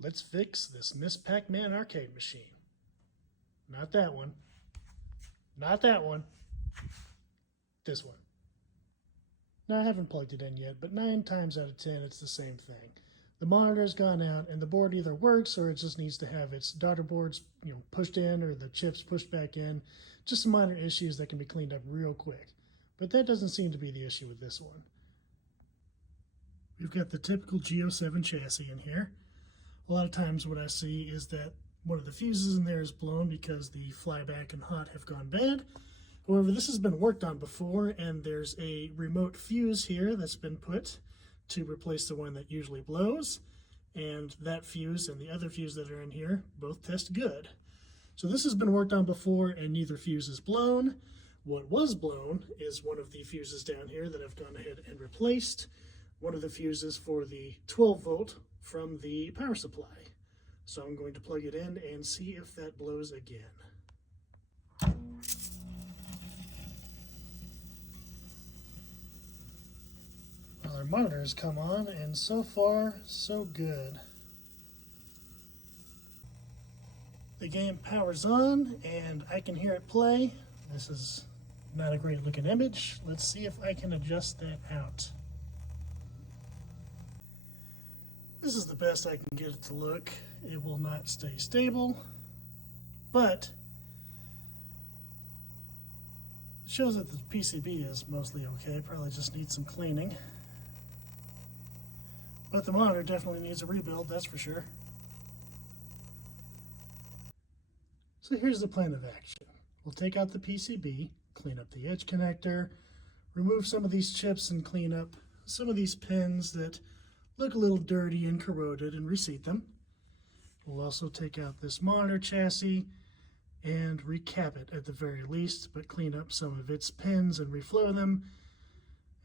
Let's fix this Miss Pac-Man arcade machine. Not that one. Not that one. This one. Now I haven't plugged it in yet, but 9 times out of 10 it's the same thing. The monitor's gone out and the board either works or it just needs to have its daughter boards, pushed in or the chips pushed back in. Just some minor issues that can be cleaned up real quick. But that doesn't seem to be the issue with this one. We've got the typical G07 chassis in here. A lot of times what I see is that one of the fuses in there is blown because the flyback and hot have gone bad. However, this has been worked on before, and there's a remote fuse here that's been put to replace the one that usually blows. And that fuse and the other fuse that are in here both test good. So this has been worked on before, and neither fuse is blown. What was blown is one of the fuses down here that I've gone ahead and replaced. One of the fuses for the 12 volt from the power supply. So I'm going to plug it in and see if that blows again. Well, our monitor has come on, and so far, so good. The game powers on, and I can hear it play. This is not a great looking image. Let's see if I can adjust that out. This is the best I can get it to look. It will not stay stable, but it shows that the PCB is mostly okay. Probably just needs some cleaning. But the monitor definitely needs a rebuild, that's for sure. So here's the plan of action. We'll take out the PCB, clean up the edge connector, remove some of these chips and clean up some of these pins that look a little dirty and corroded, and reseat them. We'll also take out this monitor chassis and recap it at the very least, but clean up some of its pins and reflow them,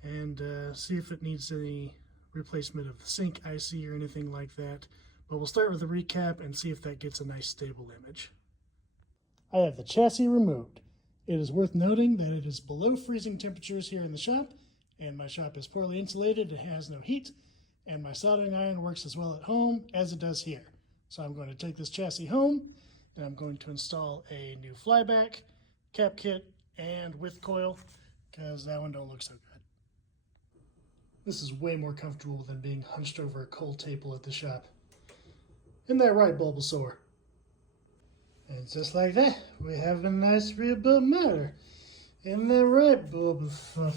and see if it needs any replacement of the sync IC or anything like that. But we'll start with the recap and see if that gets a nice stable image. I have the chassis removed. It is worth noting that it is below freezing temperatures here in the shop, and my shop is poorly insulated and has no heat, and my soldering iron works as well at home as it does here. So I'm going to take this chassis home, and I'm going to install a new flyback, cap kit, and width coil, because that one don't look so good. This is way more comfortable than being hunched over a cold table at the shop. Isn't that right, Bulbasaur? And just like that, we have a nice rebuilt motor. Isn't that right, Bulbasaur?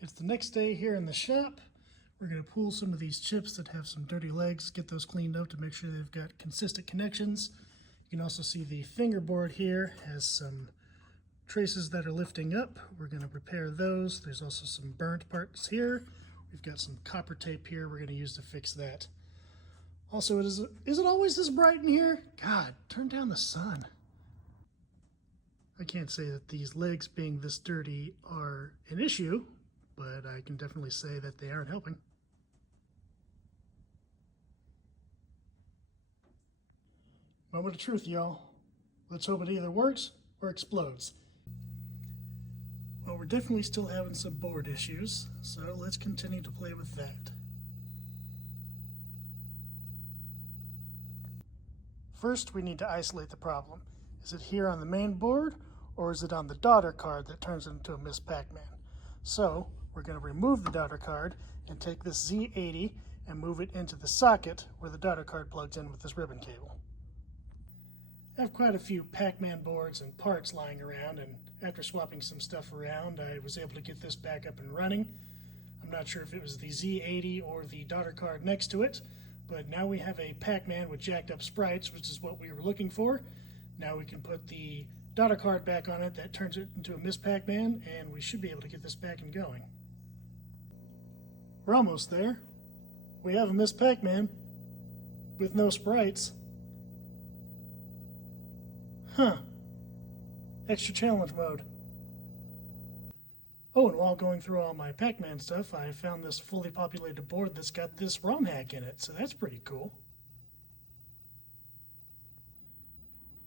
It's the next day here in the shop. We're going to pull some of these chips that have some dirty legs, get those cleaned up to make sure they've got consistent connections. You can also see the fingerboard here has some traces that are lifting up. We're going to repair those. There's also some burnt parts here. We've got some copper tape here we're going to use to fix that. Also, is it always this bright in here? God, turn down the sun. I can't say that these legs being this dirty are an issue, but I can definitely say that they aren't helping. Moment of truth, y'all. Let's hope it either works or explodes. Well, we're definitely still having some board issues, so let's continue to play with that. First, we need to isolate the problem. Is it here on the main board, or is it on the daughter card that turns it into a Miss Pac-Man? So, we're going to remove the daughter card and take this Z80 and move it into the socket where the daughter card plugs in with this ribbon cable. I have quite a few Pac-Man boards and parts lying around, and after swapping some stuff around, I was able to get this back up and running. I'm not sure if it was the Z80 or the daughter card next to it, but now we have a Pac-Man with jacked up sprites, which is what we were looking for. Now we can put the daughter card back on it, that turns it into a Miss Pac-Man, and we should be able to get this back and going. We're almost there. We have a Miss Pac-Man with no sprites. Huh. Extra challenge mode. Oh, and while going through all my Pac-Man stuff, I found this fully populated board that's got this ROM hack in it, so that's pretty cool.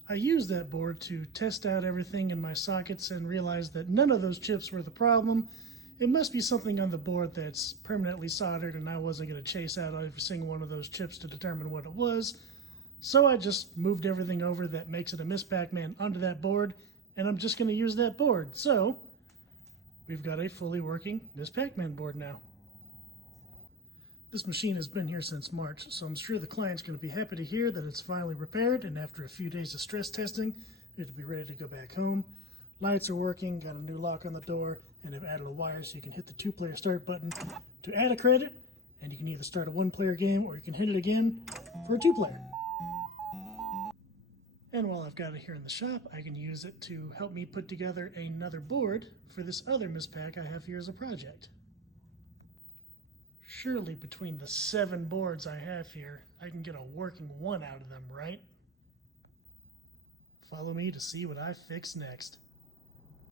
I used that board to test out everything in my sockets and realized that none of those chips were the problem, it must be something on the board that's permanently soldered, and I wasn't going to chase out every single one of those chips to determine what it was. So I just moved everything over that makes it a Miss Pac-Man onto that board, and I'm just going to use that board. So we've got a fully working Miss Pac-Man board now. This machine has been here since March, so I'm sure the client's going to be happy to hear that it's finally repaired, and after a few days of stress testing, it'll be ready to go back home. Lights are working, got a new lock on the door, and I've added a wire so you can hit the 2-player start button to add a credit, and you can either start a 1-player game or you can hit it again for a 2-player. And while I've got it here in the shop, I can use it to help me put together another board for this other Miss Pac I have here as a project. Surely between the 7 boards I have here, I can get a working one out of them, right? Follow me to see what I fix next.